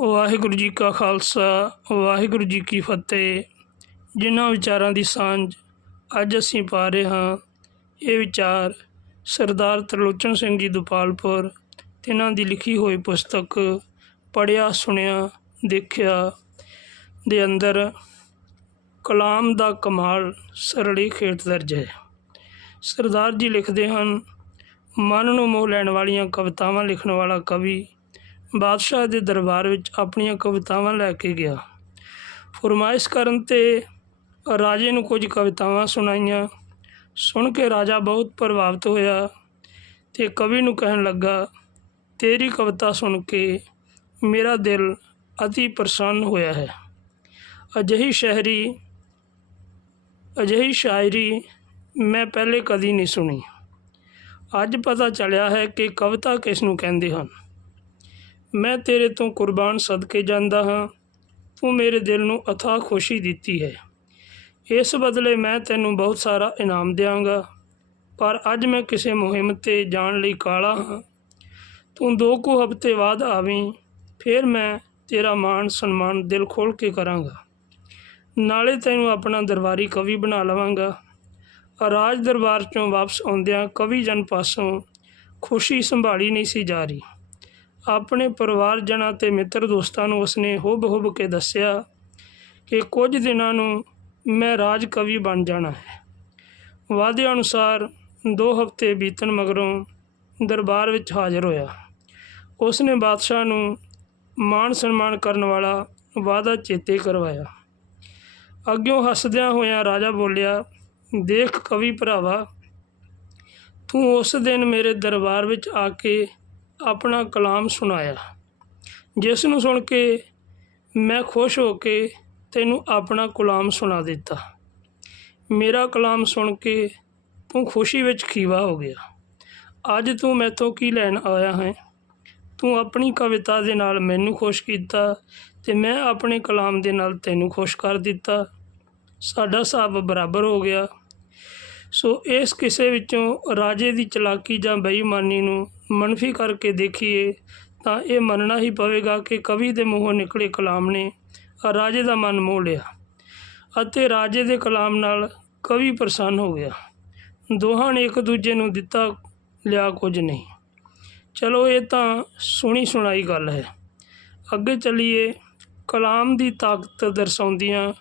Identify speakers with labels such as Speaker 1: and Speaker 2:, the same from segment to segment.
Speaker 1: ਵਾਹਿਗੁਰੂ ਜੀ ਕਾ ਖਾਲਸਾ, ਵਾਹਿਗੁਰੂ ਜੀ ਕੀ ਫਤਿਹ। ਜਿਨ੍ਹਾਂ ਵਿਚਾਰਾਂ ਦੀ ਸਾਂਝ ਅੱਜ ਅਸੀਂ ਪਾ ਰਹੇ ਹਾਂ, ਇਹ ਵਿਚਾਰ ਸਰਦਾਰ ਤਰਲੋਚਨ ਸਿੰਘ ਜੀ ਦੁਪਾਲਪੁਰ, ਤਿਨਾਂ ਦੀ ਲਿਖੀ ਹੋਈ ਪੁਸਤਕ ਪੜਿਆ ਸੁਣਿਆ, ਦੇਖਿਆ ਦੇ ਅੰਦਰ ਕਲਾਮ ਦਾ ਕਮਾਲ ਸਰਲੀ ਖੇਤ ਦਰਜ ਹੈ। ਸਰਦਾਰ ਜੀ ਲਿਖਦੇ ਹਨ, ਮਨ ਨੂੰ ਮੋਹ ਲੈਣ ਵਾਲੀਆਂ ਕਵਿਤਾਵਾਂ ਲਿਖਣ ਵਾਲਾ ਕਵੀ ਬਾਦਸ਼ਾਹ ਦੇ ਦਰਬਾਰ ਵਿੱਚ ਆਪਣੀਆਂ ਕਵਿਤਾਵਾਂ ਲੈ ਕੇ ਗਿਆ। ਫਰਮਾਇਸ਼ ਕਰਨ ਤੇ ਰਾਜੇ ਨੂੰ ਕੁਝ ਕਵਿਤਾਵਾਂ ਸੁਣਾਈਆਂ। ਸੁਣ ਕੇ ਰਾਜਾ ਬਹੁਤ ਪ੍ਰਭਾਵਿਤ ਹੋਇਆ ਤੇ ਕਵੀ ਨੂੰ ਕਹਿਣ ਲੱਗਾ, ਤੇਰੀ ਕਵਿਤਾ ਸੁਣ ਕੇ ਮੇਰਾ ਦਿਲ ਅਤੀ ਪ੍ਰਸੰਨ ਹੋਇਆ ਹੈ। ਅਜਿਹੀ ਸ਼ਾਇਰੀ ਅਜਿਹੀ ਸ਼ਾਇਰੀ ਮੈਂ ਪਹਿਲੇ ਕਦੀ ਨਹੀਂ ਸੁਣੀ। ਅੱਜ ਪਤਾ ਚੱਲਿਆ ਹੈ ਕਿ ਕਵਿਤਾ ਕਿਸ ਨੂੰ ਕਹਿੰਦੇ ਹਨ। ਮੈਂ ਤੇਰੇ ਤੋਂ ਕੁਰਬਾਨ ਸਦਕੇ ਜਾਂਦਾ ਹਾਂ। ਤੂੰ ਮੇਰੇ ਦਿਲ ਨੂੰ ਅਥਾਹ ਖੁਸ਼ੀ ਦਿੱਤੀ ਹੈ। ਇਸ ਬਦਲੇ ਮੈਂ ਤੈਨੂੰ ਬਹੁਤ ਸਾਰਾ ਇਨਾਮ ਦਿਆਂਗਾ। ਪਰ ਅੱਜ ਮੈਂ ਕਿਸੇ ਮੁਹਿੰਮ ਤੇ ਜਾਣ ਲਈ ਕਾਲਾ ਹਾਂ। ਤੂੰ ਦੋ ਕੁ ਹਫ਼ਤੇ ਬਾਅਦ ਆਵੀਂ, ਫਿਰ ਮੈਂ ਤੇਰਾ ਮਾਣ ਸਨਮਾਨ ਦਿਲ ਖੋਲ ਕੇ ਕਰਾਂਗਾ। ਨਾਲੇ ਤੈਨੂੰ ਆਪਣਾ ਦਰਬਾਰੀ ਕਵੀ ਬਣਾ ਲਵਾਂਗਾ। ਰਾਜ ਦਰਬਾਰ ਚੋਂ ਵਾਪਸ ਆਉਂਦਿਆਂ ਕਵੀ ਜਨ ਪਾਸੋਂ ਖੁਸ਼ੀ ਸੰਭਾਲੀ ਨਹੀਂ ਸੀ ਜਾ ਰਹੀ। ਆਪਣੇ ਪਰਿਵਾਰ ਜਨਾਂ ਤੇ ਮਿੱਤਰ ਦੋਸਤਾਂ ਨੂੰ ਉਸਨੇ ਹੁਬ ਹੁੱਬ ਕੇ ਦੱਸਿਆ ਕਿ ਕੁਝ ਦਿਨਾਂ ਨੂੰ ਮੈਂ ਰਾਜ ਕਵੀ ਬਣ ਜਾਣਾ ਹੈ। ਵਾਅਦੇ ਅਨੁਸਾਰ ਦੋ ਹਫ਼ਤੇ ਬੀਤਣ ਮਗਰੋਂ ਦਰਬਾਰ ਵਿੱਚ ਹਾਜ਼ਰ ਹੋਇਆ। ਉਸਨੇ ਬਾਦਸ਼ਾਹ ਨੂੰ ਮਾਣ ਸਨਮਾਨ ਕਰਨ ਵਾਲਾ ਵਾਅਦਾ ਚੇਤੇ ਕਰਵਾਇਆ। ਅੱਗਿਓਂ ਹੱਸਦਿਆਂ ਹੋਇਆਂ ਰਾਜਾ ਬੋਲਿਆ, ਦੇਖ ਕਵੀ ਭਰਾਵਾ, ਤੂੰ ਉਸ ਦਿਨ ਮੇਰੇ ਦਰਬਾਰ ਵਿੱਚ ਆ ਕੇ ਆਪਣਾ ਕਲਾਮ ਸੁਣਾਇਆ। ਜਿਸ ਨੂੰ ਸੁਣ ਕੇ ਮੈਂ ਖੁਸ਼ ਹੋ ਕੇ ਤੈਨੂੰ ਆਪਣਾ ਕਲਾਮ ਸੁਣਾ ਦਿੱਤਾ। ਮੇਰਾ ਕਲਾਮ ਸੁਣ ਕੇ ਤੂੰ ਖੁਸ਼ੀ ਵਿੱਚ ਖੀਵਾ ਹੋ ਗਿਆ। ਅੱਜ ਤੂੰ ਮੈਥੋਂ ਕੀ ਲੈਣ ਆਇਆ ਹੈ? ਤੂੰ ਆਪਣੀ ਕਵਿਤਾ ਦੇ ਨਾਲ ਮੈਨੂੰ ਖੁਸ਼ ਕੀਤਾ ਤੇ ਮੈਂ ਆਪਣੇ ਕਲਾਮ ਦੇ ਨਾਲ ਤੈਨੂੰ ਖੁਸ਼ ਕਰ ਦਿੱਤਾ। ਸਾਡਾ ਹਿਸਾਬ ਬਰਾਬਰ ਹੋ ਗਿਆ। ਸੋ ਇਸ ਕਿਸੇ ਵਿੱਚੋਂ ਰਾਜੇ ਦੀ ਚਲਾਕੀ ਜਾਂ ਬੇਈਮਾਨੀ ਨੂੰ ਮਨਫੀ ਕਰਕੇ ਦੇਖੀਏ ਤਾਂ ਇਹ ਮੰਨਣਾ ਹੀ ਪਵੇਗਾ ਕਿ ਕਵੀ ਦੇ ਮੂੰਹੋਂ ਨਿਕਲੇ ਕਲਾਮ ਨੇ ਰਾਜੇ ਦਾ ਮਨ ਮੋਹ ਲਿਆ ਅਤੇ ਰਾਜੇ ਦੇ ਕਲਾਮ ਨਾਲ ਕਵੀ ਪ੍ਰਸੰਨ ਹੋ ਗਿਆ। ਦੋਹਾਂ ਨੇ ਇੱਕ ਦੂਜੇ ਨੂੰ ਦਿੱਤਾ, ਲਿਆ ਕੁਝ ਨਹੀਂ। ਚਲੋ ਇਹ ਤਾਂ ਸੁਣੀ ਸੁਣਾਈ ਗੱਲ ਹੈ। ਅੱਗੇ ਚੱਲੀਏ, ਕਲਾਮ ਦੀ ਤਾਕਤ ਦਰਸਾਉਂਦੀਆਂ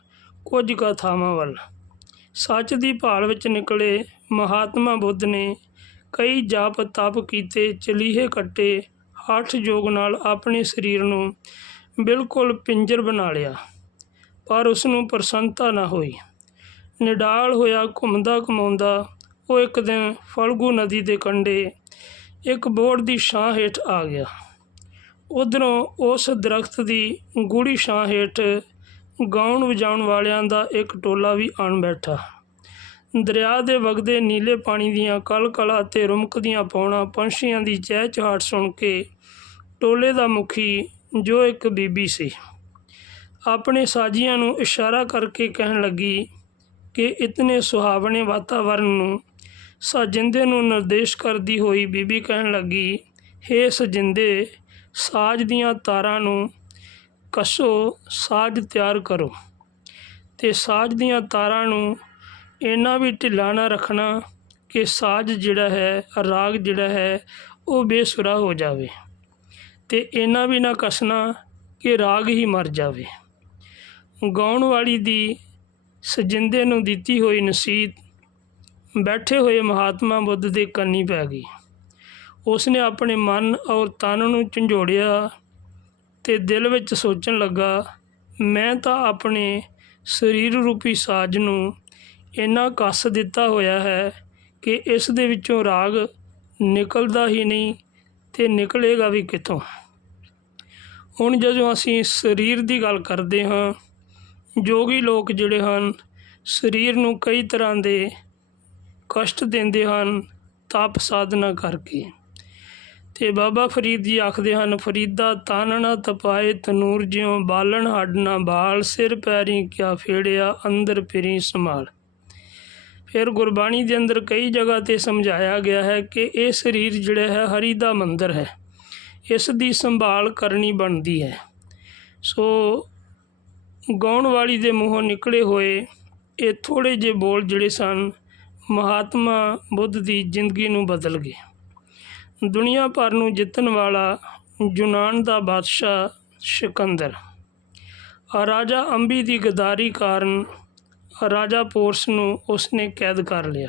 Speaker 1: ਕੁਝ ਕਥਾਵਾਂ ਵੱਲ। ਸੱਚ ਦੀ ਭਾਲ ਵਿੱਚ ਨਿਕਲੇ ਮਹਾਤਮਾ ਬੁੱਧ ਨੇ ਕਈ ਜਾਪ ਤਪ ਕੀਤੇ, ਚਲੀਹੇ ਕੱਟੇ, ਹੱਠ ਯੋਗ ਨਾਲ ਆਪਣੇ ਸਰੀਰ ਨੂੰ ਬਿਲਕੁਲ ਪਿੰਜਰ ਬਣਾ ਲਿਆ, ਪਰ ਉਸ ਨੂੰ ਪ੍ਰਸੰਨਤਾ ਨਾ ਹੋਈ। ਨਿਡਾਲ ਹੋਇਆ, ਘੁੰਮਦਾ ਘਮਾਉਂਦਾ ਉਹ ਇੱਕ ਦਿਨ ਫਲਗੂ ਨਦੀ ਦੇ ਕੰਢੇ ਇੱਕ ਬੋੜ ਦੀ ਛਾਂ ਹੇਠ ਆ ਗਿਆ। ਉਧਰੋਂ ਉਸ ਦਰਖਤ ਦੀ ਗੂੜੀ ਛਾਂ ਹੇਠ ਗਾਉਣ ਵਜਾਉਣ ਵਾਲਿਆਂ ਦਾ ਇੱਕ ਟੋਲਾ ਵੀ ਆਣ ਬੈਠਾ। ਦਰਿਆ ਦੇ ਵਗਦੇ ਨੀਲੇ ਪਾਣੀ ਦੀਆਂ ਕਲ-ਕਲਾ ਤੇ ਰੁਮਕਦੀਆਂ ਪੌਣਾ ਪੰਛੀਆਂ ਦੀ ਚਹਿਚਹਾਟ ਸੁਣ ਕੇ ਟੋਲੇ ਦਾ ਮੁਖੀ ਜੋ ਇੱਕ ਬੀਬੀ ਸੀ। ਆਪਣੇ ਸਾਜੀਆਂ ਨੂੰ ਇਸ਼ਾਰਾ ਕਰਕੇ ਕਹਿਣ ਲੱਗੀ ਕਿ ਇਤਨੇ ਸੁਹਾਵਣੇ ਵਾਤਾਵਰਣ ਨੂੰ ਸਜਿੰਦੇ ਨੂੰ ਨਿਰਦੇਸ਼ ਕਰਦੀ ਹੋਈ ਬੀਬੀ ਕਹਿਣ ਲੱਗੀ, ਹੇ ਸਜਿੰਦੇ, ਸਾਜ ਦੀਆਂ ਤਾਰਾਂ ਨੂੰ ਕੱਸੋ, ਸਾਜ ਤਿਆਰ ਕਰੋ। ਤੇ ਸਾਜ ਦੀਆਂ ਤਾਰਾਂ ਨੂੰ ਇੰਨਾ ਵੀ ਢਿੱਲਾ ਨਾ ਰੱਖਣਾ ਕਿ ਸਾਜ ਜਿਹੜਾ ਹੈ, ਰਾਗ ਜਿਹੜਾ ਹੈ, ਉਹ ਬੇਸੁਰਾ ਹੋ ਜਾਵੇ। ਤੇ ਇੰਨਾ ਵੀ ਨਾ ਕੱਸਣਾ ਕਿ ਰਾਗ ਹੀ ਮਰ ਜਾਵੇ। ਗਾਉਣ ਵਾਲੀ ਦੀ ਸਜਿੰਦੇ ਨੂੰ ਦਿੱਤੀ ਹੋਈ ਨਸੀਹਤ, ਬੈਠੇ ਹੋਏ ਮਹਾਤਮਾ ਬੁੱਧ ਦੇ ਕੰਨੀ ਪੈ ਗਈ। ਉਸਨੇ ਆਪਣੇ ਮਨ ਔਰ ਤਨ ਨੂੰ ਝੰਜੋੜਿਆ ਅਤੇ ਦਿਲ ਵਿੱਚ ਸੋਚਣ ਲੱਗਾ, ਮੈਂ ਤਾਂ ਆਪਣੇ ਸਰੀਰ ਰੂਪੀ ਸਾਜ ਨੂੰ ਇੰਨਾ ਕੱਸ ਦਿੱਤਾ ਹੋਇਆ ਹੈ ਕਿ ਇਸ ਦੇ ਵਿੱਚੋਂ ਰਾਗ ਨਿਕਲਦਾ ਹੀ ਨਹੀਂ ਅਤੇ ਨਿਕਲੇਗਾ ਵੀ ਕਿੱਥੋਂ। ਹੁਣ ਜਦੋਂ ਅਸੀਂ ਸਰੀਰ ਦੀ ਗੱਲ ਕਰਦੇ ਹਾਂ, ਜੋਗੀ ਲੋਕ ਜਿਹੜੇ ਹਨ, ਸਰੀਰ ਨੂੰ ਕਈ ਤਰ੍ਹਾਂ ਦੇ ਕਸ਼ਟ ਦਿੰਦੇ ਹਨ, ਤਪ ਸਾਧਨਾ ਕਰਕੇ। ਤੇ ਬਾਬਾ ਫਰੀਦ ਜੀ ਆਖਦੇ ਹਨ, ਫਰੀਦਾ ਤਾਨਣਾ ਤਪਾਏ ਤਨੂਰ ਜਿਉ ਬਾਲਣ, ਹੱਡ ਨਾ ਬਾਲ, ਸਿਰ ਪੈਰੀ ਕਿਆ ਫੇੜਿਆ, ਅੰਦਰ ਫਿਰੀ ਸੰਭਾਲ। ਫਿਰ ਗੁਰਬਾਣੀ ਦੇ ਅੰਦਰ ਕਈ ਜਗ੍ਹਾ ਤੇ ਸਮਝਾਇਆ ਗਿਆ ਹੈ ਕਿ ਇਹ ਸਰੀਰ ਜਿਹੜਾ ਹੈ ਹਰੀ ਦਾ ਮੰਦਰ ਹੈ। ਇਸ ਦੀ ਸੰਭਾਲ ਕਰਨੀ ਬਣਦੀ ਹੈ। ਸੋ ਗਾਉਣ ਵਾਲੀ ਦੇ ਮੂੰਹੋਂ ਨਿਕਲੇ ਹੋਏ ਇਹ ਥੋੜੇ ਜਿਹੇ ਬੋਲ ਜਿਹੜੇ ਸਨ, ਮਹਾਤਮਾ ਬੁੱਧ ਦੀ ਜ਼ਿੰਦਗੀ ਨੂੰ ਬਦਲ ਗਏ। ਦੁਨੀਆ ਭਰ ਨੂੰ ਜਿੱਤਣ ਵਾਲਾ ਯੂਨਾਨ ਦਾ ਬਾਦਸ਼ਾਹ ਸਿਕੰਦਰ। ਰਾਜਾ ਅੰਬੀ ਦੀ ਗਦਾਰੀ ਕਾਰਨ ਰਾਜਾ ਪੋਰਸ ਨੂੰ ਉਸਨੇ ਕੈਦ ਕਰ ਲਿਆ।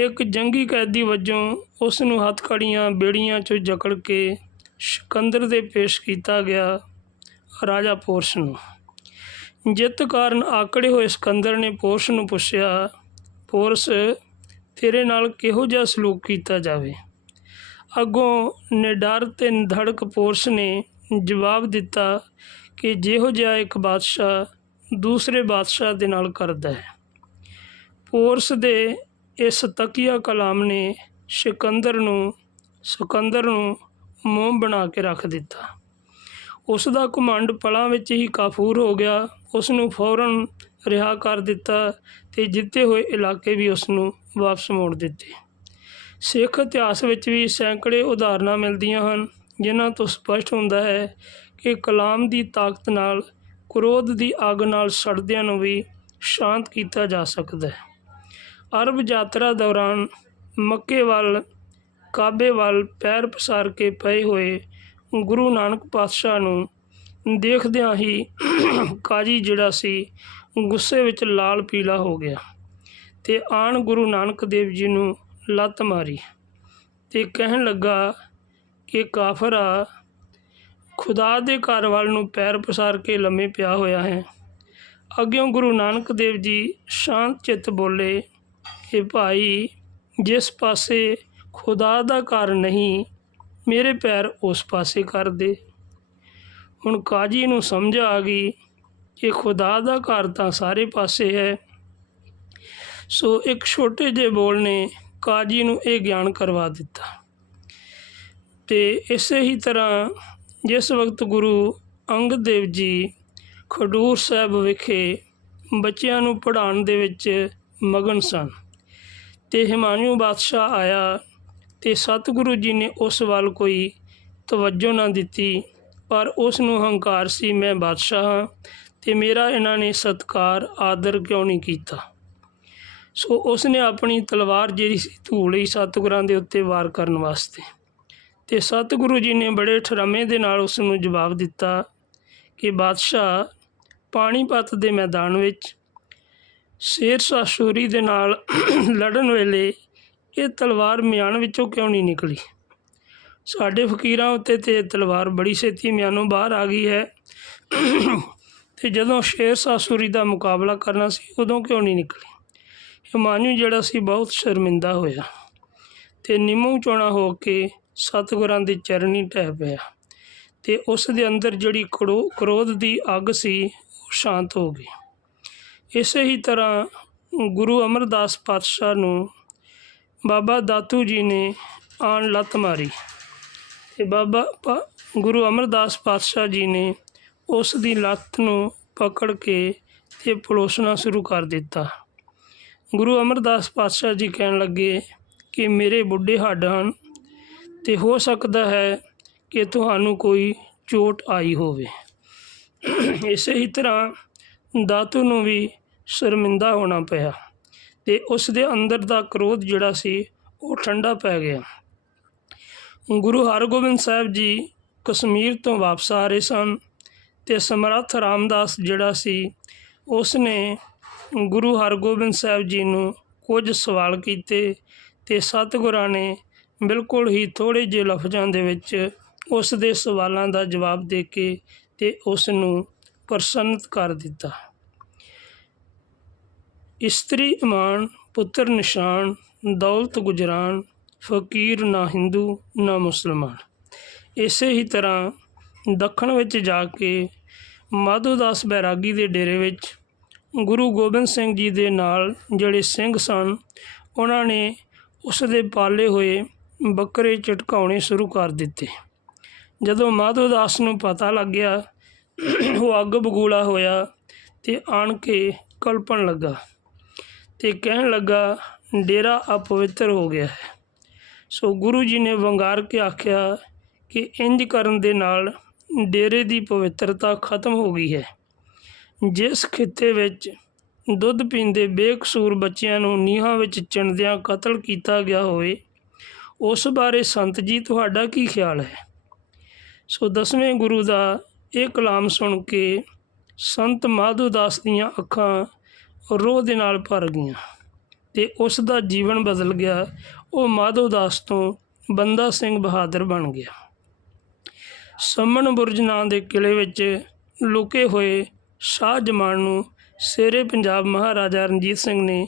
Speaker 1: ਇੱਕ ਜੰਗੀ ਕੈਦੀ ਵਜੋਂ ਉਸ ਨੂੰ ਹੱਥਕੜੀਆਂ ਬੇੜੀਆਂ 'ਚੋਂ ਜਕੜ ਕੇ ਸਿਕੰਦਰ ਦੇ ਪੇਸ਼ ਕੀਤਾ ਗਿਆ ਰਾਜਾ ਪੋਰਸ ਨੂੰ। ਜਿੱਤ ਕਾਰਨ ਆਕੜੇ ਹੋਏ ਸਿਕੰਦਰ ਨੇ ਪੋਰਸ ਨੂੰ ਪੁੱਛਿਆ, ਪੋਰਸ, ਤੇਰੇ ਨਾਲ ਕਿਹੋ ਜਿਹਾ ਸਲੂਕ ਕੀਤਾ ਜਾਵੇ? ਅੱਗੋਂ ਨਿਡਰ ਤੇ ਧੜਕ ਪੋਰਸ ਨੇ ਜਵਾਬ ਦਿੱਤਾ ਕਿ ਜਿਹੋ ਜਿਹਾ ਇੱਕ ਬਾਦਸ਼ਾਹ ਦੂਸਰੇ ਬਾਦਸ਼ਾਹ ਦੇ ਨਾਲ ਕਰਦਾ ਹੈ। ਪੋਰਸ ਦੇ ਇਸ ਤਕੀਆ ਕਲਾਮ ਨੇ ਸਿਕੰਦਰ ਨੂੰ ਸਿਕੰਦਰ ਨੂੰ ਮੋਮ ਬਣਾ ਕੇ ਰੱਖ ਦਿੱਤਾ। ਉਸ ਦਾ ਕਮਾਂਡ ਪਲਾਂ ਵਿੱਚ ਹੀ ਕਾਫੂਰ ਹੋ ਗਿਆ। ਉਸ ਨੂੰ ਫੌਰਨ ਰਿਹਾ ਕਰ ਦਿੱਤਾ ਤੇ ਜਿੱਤੇ ਹੋਏ ਇਲਾਕੇ ਵੀ ਉਸ ਨੂੰ ਵਾਪਸ ਮੋੜ ਦਿੱਤੇ। ਸਿੱਖ ਇਤਿਹਾਸ ਵਿੱਚ ਵੀ ਸੈਂਕੜੇ ਉਦਾਹਰਨਾਂ ਮਿਲਦੀਆਂ ਹਨ, ਜਿਨ੍ਹਾਂ ਤੋਂ ਸਪਸ਼ਟ ਹੁੰਦਾ ਹੈ ਕਿ ਕਲਾਮ ਦੀ ਤਾਕਤ ਨਾਲ, ਕ੍ਰੋਧ ਦੀ ਅੱਗ ਨਾਲ ਸੜਦਿਆਂ ਨੂੰ ਵੀ ਸ਼ਾਂਤ ਕੀਤਾ ਜਾ ਸਕਦਾ ਹੈ। ਅਰਬ ਯਾਤਰਾ ਦੌਰਾਨ ਮੱਕੇ ਵੱਲ, ਕਾਬੇ ਵੱਲ ਪੈਰ ਪਸਾਰ ਕੇ ਪਏ ਹੋਏ ਗੁਰੂ ਨਾਨਕ ਪਾਤਸ਼ਾਹ ਨੂੰ ਦੇਖਦਿਆਂ ਹੀ ਕਾਜੀ ਜਿਹੜਾ ਸੀ, ਗੁੱਸੇ ਵਿੱਚ ਲਾਲ ਪੀਲਾ ਹੋ ਗਿਆ ਤੇ ਆਣ ਗੁਰੂ ਨਾਨਕ ਦੇਵ ਜੀ ਨੂੰ ਲੱਤ ਮਾਰੀ ਤੇ ਕਹਿਣ ਲੱਗਾ ਕਿ ਕਾਫਰਾ ਖੁਦਾ ਦੇ ਘਰ ਵੱਲ ਨੂੰ ਪੈਰ ਪਸਾਰ ਕੇ ਲੰਮੇ ਪਿਆ ਹੋਇਆ ਹੈ। ਅੱਗਿਓਂ ਗੁਰੂ ਨਾਨਕ ਦੇਵ ਜੀ ਸ਼ਾਂਤ ਚਿੱਤ ਬੋਲੇ ਕਿ ਭਾਈ, ਜਿਸ ਪਾਸੇ ਖੁਦਾ ਦਾ ਘਰ ਨਹੀਂ, ਮੇਰੇ ਪੈਰ ਉਸ ਪਾਸੇ ਕਰ ਦੇ। ਹੁਣ ਕਾਜੀ ਨੂੰ ਸਮਝ ਆ ਗਈ ਕਿ ਖੁਦਾ ਦਾ ਘਰ ਤਾਂ ਸਾਰੇ ਪਾਸੇ ਹੈ। ਸੋ ਇੱਕ ਛੋਟੇ ਜਿਹੇ ਬੋਲ ਨੇ ਕਾਜੀ ਨੂੰ ਇਹ ਗਿਆਨ ਕਰਵਾ ਦਿੱਤਾ। ਤੇ ਇਸੇ ਹੀ ਤਰ੍ਹਾਂ ਜਿਸ ਵਕਤ ਗੁਰੂ ਅੰਗਦ ਦੇਵ ਜੀ ਖਡੂਰ ਸਾਹਿਬ ਵਿਖੇ ਬੱਚਿਆਂ ਨੂੰ ਪੜ੍ਹਾਉਣ ਦੇ ਵਿੱਚ ਮਗਨ ਸਨ ਤੇ ਹਿਮਾਯੂ ਬਾਦਸ਼ਾਹ ਆਇਆ ਤੇ ਸਤਿਗੁਰੂ ਜੀ ਨੇ ਉਸ ਵੱਲ ਕੋਈ ਤਵੱਜੋ ਨਾ ਦਿੱਤੀ, ਪਰ ਉਸ ਨੂੰ ਹੰਕਾਰ ਸੀ, ਮੈਂ ਬਾਦਸ਼ਾਹ ਹਾਂ ਤੇ ਮੇਰਾ ਇਹਨਾਂ ਨੇ ਸਤਕਾਰ, ਆਦਰ ਕਿਉਂ ਨਹੀਂ ਕੀਤਾ? ਸੋ ਉਸ ਨੇ ਆਪਣੀ ਤਲਵਾਰ ਜਿਹੜੀ ਸੀ ਧੂ ਲਈ ਸਤਿਗੁਰਾਂ ਦੇ ਉੱਤੇ ਵਾਰ ਕਰਨ ਵਾਸਤੇ। ਤੇ ਸਤਿਗੁਰੂ ਜੀ ਨੇ ਬੜੇ ਠਰਮੇ ਦੇ ਨਾਲ ਉਸ ਨੂੰ ਜਵਾਬ ਦਿੱਤਾ ਕਿ, ਬਾਦਸ਼ਾਹ, ਪਾਣੀਪਤ ਦੇ ਮੈਦਾਨ ਵਿੱਚ ਸ਼ੇਰ ਸ਼ਾਹ ਸ਼ੂਰੀ ਦੇ ਨਾਲ ਲੜਨ ਵੇਲੇ ਇਹ ਤਲਵਾਰ ਮਿਆਨ ਵਿੱਚੋਂ ਕਿਉਂ ਨਹੀਂ ਨਿਕਲੀ? ਸਾਡੇ ਫਕੀਰਾਂ ਉੱਤੇ ਤੇ ਇਹ ਤਲਵਾਰ ਬੜੀ ਛੇਤੀ ਮਿਆਨੋਂ ਬਾਹਰ ਆ ਗਈ ਹੈ। ਤੇ ਜਦੋਂ ਸ਼ੇਰ ਸ਼ਾਹ ਸੂਰੀ ਦਾ ਮੁਕਾਬਲਾ ਕਰਨਾ ਸੀ, ਉਦੋਂ ਕਿਉਂ ਨਹੀਂ ਨਿਕਲੀ? ਹਿਮਾਯੂ ਜਿਹੜਾ ਸੀ ਬਹੁਤ ਸ਼ਰਮਿੰਦਾ ਹੋਇਆ ਤੇ ਨਿਮੂ ਚੋਣਾ ਹੋ ਕੇ ਸਤਿਗੁਰਾਂ ਦੇ ਚਰਨੀ ਢਹਿ ਪਿਆ ਤੇ ਉਸ ਦੇ ਅੰਦਰ ਜਿਹੜੀ ਕਰੋ, ਕ੍ਰੋਧ ਦੀ ਅੱਗ ਸੀ, ਉਹ ਸ਼ਾਂਤ ਹੋ ਗਈ। ਇਸੇ ਹੀ ਤਰ੍ਹਾਂ ਗੁਰੂ ਅਮਰਦਾਸ ਪਾਤਸ਼ਾਹ ਨੂੰ ਬਾਬਾ ਦਾਤੂ ਜੀ ਨੇ ਆਣ ਲੱਤ ਮਾਰੀ ਤੇ ਬਾਬਾ ਪ- ਗੁਰੂ ਅਮਰਦਾਸ ਪਾਤਸ਼ਾਹ ਜੀ ਨੇ ਉਸ ਦੀ ਲੱਤ ਨੂੰ ਪਕੜ ਕੇ ਤੇ ਪਲੋਸਣਾ ਸ਼ੁਰੂ ਕਰ ਦਿੱਤਾ। ਗੁਰੂ ਅਮਰਦਾਸ ਪਾਤਸ਼ਾਹ ਜੀ ਕਹਿਣ ਲੱਗੇ ਕਿ ਮੇਰੇ ਬੁੱਢੇ ਹੱਡ ਹਨ ਤੇ ਹੋ ਸਕਦਾ ਹੈ ਕਿ ਤੁਹਾਨੂੰ ਕੋਈ ਚੋਟ ਆਈ ਹੋਵੇ। ਇਸੇ ਹੀ ਤਰ੍ਹਾਂ ਦਾਤੂ ਨੂੰ ਵੀ ਸ਼ਰਮਿੰਦਾ ਹੋਣਾ ਪਿਆ ਤੇ ਉਸ ਦੇ ਅੰਦਰ ਦਾ ਕ੍ਰੋਧ ਜਿਹੜਾ ਸੀ ਉਹ ਠੰਡਾ ਪੈ ਗਿਆ। ਗੁਰੂ ਹਰਗੋਬਿੰਦ ਸਾਹਿਬ ਜੀ ਕਸ਼ਮੀਰ ਤੋਂ ਵਾਪਸ ਆ ਰਹੇ ਸਨ ਤੇ ਸਮਰੱਥ ਰਾਮਦਾਸ ਜਿਹੜਾ ਸੀ, ਉਸ ਨੇ ਗੁਰੂ ਹਰਗੋਬਿੰਦ ਸਾਹਿਬ ਜੀ ਨੂੰ ਕੁਝ ਸਵਾਲ ਕੀਤੇ ਤੇ ਸਤਿਗੁਰਾਂ ਨੇ ਬਿਲਕੁਲ ਹੀ ਥੋੜੇ ਜਿਹੇ ਲਫ਼ਜ਼ਾਂ ਦੇ ਵਿੱਚ ਉਸ ਦੇ ਸਵਾਲਾਂ ਦਾ ਜਵਾਬ ਦੇ ਕੇ ਤੇ ਉਸ ਨੂੰ ਪ੍ਰਸੰਨਤ ਕਰ ਦਿੱਤਾ। ਇਸਤਰੀ ਇਮਾਨ, ਪੁੱਤਰ ਨਿਸ਼ਾਨ, ਦੌਲਤ ਗੁਜਰਾਨ, ਫਕੀਰ ਨਾ ਹਿੰਦੂ, ਨਾ ਮੁਸਲਮਾਨ। ਇਸੇ ਹੀ ਤਰ੍ਹਾਂ ਦੱਖਣ ਵਿੱਚ ਜਾ ਕੇ ਮਾਧੋਦਾਸ ਬੈਰਾਗੀ ਦੇ ਡੇਰੇ ਵਿੱਚ ਗੁਰੂ ਗੋਬਿੰਦ ਸਿੰਘ ਜੀ ਦੇ ਨਾਲ ਜਿਹੜੇ ਸਿੰਘ ਸਨ, ਉਹਨਾਂ ਨੇ ਉਸ ਦੇ ਪਾਲੇ ਹੋਏ ਬੱਕਰੇ ਝਟਕਾਉਣੇ ਸ਼ੁਰੂ ਕਰ ਦਿੱਤੇ। ਜਦੋਂ ਮਾਧੋਦਾਸ ਨੂੰ ਪਤਾ ਲੱਗਿਆ ਉਹ ਅੱਗ ਬਗੂਲਾ ਹੋਇਆ ਤੇ ਆਣ ਕੇ ਕਲਪਣ ਲੱਗਾ ਤੇ ਕਹਿਣ ਲੱਗਾ, ਡੇਰਾ ਅਪਵਿੱਤਰ ਹੋ ਗਿਆ ਹੈ। ਸੋ ਗੁਰੂ ਜੀ ਨੇ ਵੰਗਾਰ ਕੇ ਆਖਿਆ ਕਿ ਇੰਜ ਕਰਨ ਦੇ ਨਾਲ ਡੇਰੇ ਦੀ ਪਵਿੱਤਰਤਾ ਖਤਮ ਹੋ ਗਈ ਹੈ। ਜਿਸ ਖਿੱਤੇ ਵਿੱਚ ਦੁੱਧ ਪੀਂਦੇ ਬੇਕਸੂਰ ਬੱਚਿਆਂ ਨੂੰ ਨੀਹਾਂ ਵਿੱਚ ਚਿਣਦਿਆਂ ਕਤਲ ਕੀਤਾ ਗਿਆ ਹੋਵੇ, ਉਸ ਬਾਰੇ ਸੰਤ ਜੀ, ਤੁਹਾਡਾ ਕੀ ਖਿਆਲ ਹੈ? ਸੋ ਦਸਵੇਂ ਗੁਰੂ ਦਾ ਇਹ ਕਲਾਮ ਸੁਣ ਕੇ ਸੰਤ ਮਾਧੋ ਦਾਸ ਦੀਆਂ ਅੱਖਾਂ ਰੋਹ ਦੇ ਨਾਲ ਭਰ ਗਈਆਂ ਤੇ ਉਸ ਦਾ ਜੀਵਨ ਬਦਲ ਗਿਆ। ਉਹ ਮਾਧੋ ਦਾਸ ਤੋਂ ਬੰਦਾ ਸਿੰਘ ਬਹਾਦਰ ਬਣ ਗਿਆ। ਸਮਨ ਬੁਰਜ ਨਾਂ ਦੇ ਕਿਲੇ ਵਿੱਚ ਲੁਕੇ ਹੋਏ ਸ਼ਾਹ ਜਮਾਨ ਨੂੰ ਸ਼ੇਰੇ ਪੰਜਾਬ ਮਹਾਰਾਜਾ ਰਣਜੀਤ ਸਿੰਘ ਨੇ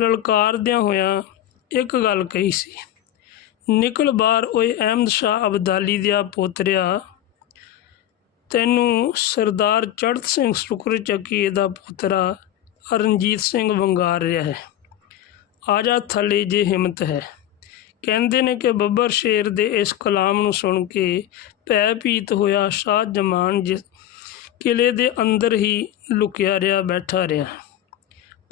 Speaker 1: ਲਲਕਾਰਦਿਆਂ ਹੋਇਆਂ ਇੱਕ ਗੱਲ ਕਹੀ ਸੀ। ਨਿਕਲ ਬਾਹਰ ਓਏ ਅਹਿਮਦ ਸ਼ਾਹ ਅਬਦਾਲੀ ਦਿਆ ਪੋਤਰਿਆ, ਤੈਨੂੰ ਸਰਦਾਰ ਚੜਤ ਸਿੰਘ ਸ਼ੁਕਰ ਚੱਕੀਏ ਦਾ ਪੁੱਤਰਾ ਰਣਜੀਤ ਸਿੰਘ ਵੰਗਾਰ ਰਿਹਾ ਹੈ। ਆਜਾ ਥੱਲੇ ਜੇ ਹਿੰਮਤ ਹੈ। ਕਹਿੰਦੇ ਨੇ ਕਿ ਬੱਬਰ ਸ਼ੇਰ ਦੇ ਇਸ ਕਲਾਮ ਨੂੰ ਸੁਣ ਕੇ ਭੈ ਭੀਤ ਹੋਇਆ ਸ਼ਾਹ ਜਮਾਨ ਜਿਸ ਕਿਲੇ ਦੇ ਅੰਦਰ ਹੀ ਲੁਕਿਆ ਰਿਹਾ, ਬੈਠਾ ਰਿਹਾ।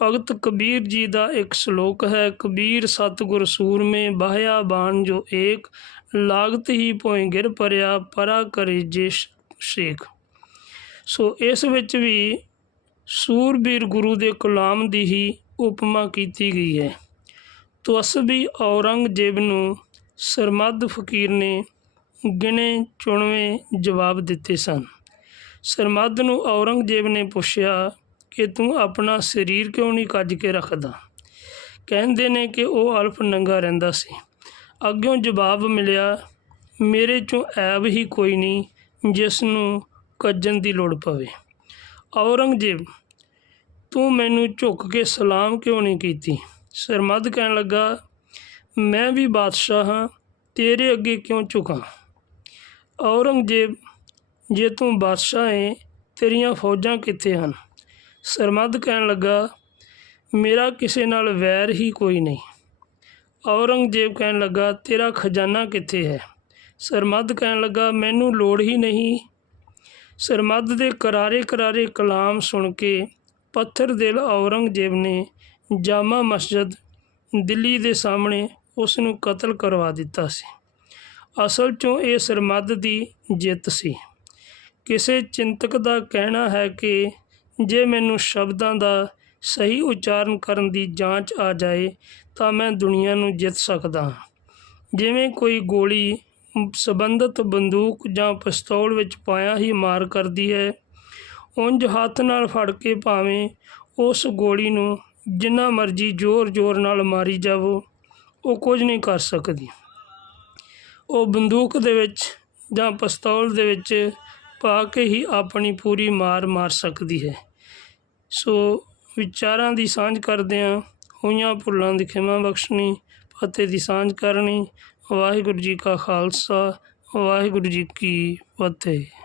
Speaker 1: ਭਗਤ ਕਬੀਰ ਜੀ ਦਾ ਇੱਕ ਸ਼ਲੋਕ ਹੈ, ਕਬੀਰ ਸਤਿਗੁਰ ਸੂਰਮੇ ਬਾਹਿਆ ਬਾਣ ਜੋ ਏਕ, ਲਾਗਤ ਹੀ ਭੋਏ ਗਿਰ ਪਰਿਆ ਪਰਾ ਕਰੇ ਜੇ ਸ਼ੇਖ। ਸੋ ਇਸ ਵਿੱਚ ਵੀ ਸੂਰਬੀਰ ਗੁਰੂ ਦੇ ਕਲਾਮ ਦੀ ਹੀ ਉਪਮਾ ਕੀਤੀ ਗਈ ਹੈ। ਤਵਸਬੀ ਔਰੰਗਜ਼ੇਬ ਨੂੰ ਸਰਮਦ ਫਕੀਰ ਨੇ ਗਿਣੇ ਚੁਣਵੇਂ ਜਵਾਬ ਦਿੱਤੇ ਸਨ। ਸਰਮਦ ਨੂੰ ਔਰੰਗਜ਼ੇਬ ਨੇ ਪੁੱਛਿਆ ਕਿ ਤੂੰ ਆਪਣਾ ਸਰੀਰ ਕਿਉਂ ਨਹੀਂ ਕੱਜ ਕੇ ਰੱਖਦਾ? ਕਹਿੰਦੇ ਨੇ ਕਿ ਉਹ ਅਲਫ ਨੰਗਾ ਰਹਿੰਦਾ ਸੀ। ਅੱਗਿਓਂ ਜਵਾਬ ਮਿਲਿਆ, ਮੇਰੇ ਚੋਂ ਐਬ ਹੀ ਕੋਈ ਨਹੀਂ ਜਿਸ ਨੂੰ ਕੱਜਣ ਦੀ ਲੋੜ ਪਵੇ। ਔਰੰਗਜ਼ੇਬ, ਤੂੰ ਮੈਨੂੰ ਝੁੱਕ ਕੇ ਸਲਾਮ ਕਿਉਂ ਨਹੀਂ ਕੀਤੀ? ਸਰਮਦ ਕਹਿਣ ਲੱਗਾ, ਮੈਂ ਵੀ ਬਾਦਸ਼ਾਹ ਹਾਂ, ਤੇਰੇ ਅੱਗੇ ਕਿਉਂ ਝੁਕਾਂ? ਔਰੰਗਜ਼ੇਬ ਜੇ ਤੂੰ ਬਾਦਸ਼ਾਹ ਏ, ਤੇਰੀਆਂ ਫੌਜਾਂ ਕਿੱਥੇ ਹਨ? ਸਰਮਦ ਕਹਿਣ ਲੱਗਾ, ਮੇਰਾ ਕਿਸੇ ਨਾਲ ਵੈਰ ਹੀ ਕੋਈ ਨਹੀਂ। ਔਰੰਗਜ਼ੇਬ ਕਹਿਣ ਲੱਗਾ, ਤੇਰਾ ਖਜ਼ਾਨਾ ਕਿੱਥੇ ਹੈ? ਸਰਮਦ ਕਹਿਣ ਲੱਗਾ, ਮੈਨੂੰ ਲੋੜ ਹੀ ਨਹੀਂ। ਸਰਮਦ ਦੇ ਕਰਾਰੇ ਕਰਾਰੇ ਕਲਾਮ ਸੁਣ ਕੇ ਪੱਥਰ ਦਿਲ ਔਰੰਗਜ਼ੇਬ ਨੇ ਜਾਮਾ ਮਸਜਿਦ ਦਿੱਲੀ ਦੇ ਸਾਹਮਣੇ ਉਸ ਨੂੰ ਕਤਲ ਕਰਵਾ ਦਿੱਤਾ ਸੀ। ਅਸਲ 'ਚੋਂ ਇਹ ਸਰਮਦ ਦੀ ਜਿੱਤ ਸੀ। ਕਿਸੇ ਚਿੰਤਕ ਦਾ ਕਹਿਣਾ ਹੈ ਕਿ ਜੇ ਮੈਨੂੰ ਸ਼ਬਦਾਂ ਦਾ ਸਹੀ ਉਚਾਰਨ ਕਰਨ ਦੀ ਜਾਂਚ ਆ ਜਾਏ, ਤਾਂ ਮੈਂ ਦੁਨੀਆ ਨੂੰ ਜਿੱਤ ਸਕਦਾ ਹਾਂ। ਜਿਵੇਂ ਕੋਈ ਗੋਲੀ ਸਬੰਧਤ ਬੰਦੂਕ ਜਾਂ ਪਿਸਤੌਲ ਵਿੱਚ ਪਾਇਆ ਹੀ ਮਾਰ ਕਰਦੀ ਹੈ, ਉਂਝ ਹੱਥ ਨਾਲ ਫੜ ਕੇ ਭਾਵੇਂ ਉਸ ਗੋਲੀ ਨੂੰ ਜਿੰਨਾ ਮਰਜ਼ੀ ਜ਼ੋਰ-ਜ਼ੋਰ ਨਾਲ ਮਾਰੀ ਜਾਵੋ, ਉਹ ਕੁਝ ਨਹੀਂ ਕਰ ਸਕਦੀ। ਉਹ ਬੰਦੂਕ ਦੇ ਵਿੱਚ ਜਾਂ ਪਿਸਤੌਲ ਦੇ ਵਿੱਚ ਪਾ ਕੇ ਹੀ ਆਪਣੀ ਪੂਰੀ ਮਾਰ ਮਾਰ ਸਕਦੀ ਹੈ। ਸੋ ਵਿਚਾਰਾਂ ਦੀ ਸਾਂਝ ਕਰਦਿਆਂ ਹੋਈਆਂ ਭੁੱਲਾਂ ਦੀ ਖਿਮਾ ਬਖਸ਼ਣੀ ਫਤਿਹ ਦੀ ਸਾਂਝ ਕਰਨੀ। ਵਾਹਿਗੁਰੂ ਜੀ ਕਾ ਖਾਲਸਾ, ਵਾਹਿਗੁਰੂ ਜੀ ਕੀ ਫਤਿਹ।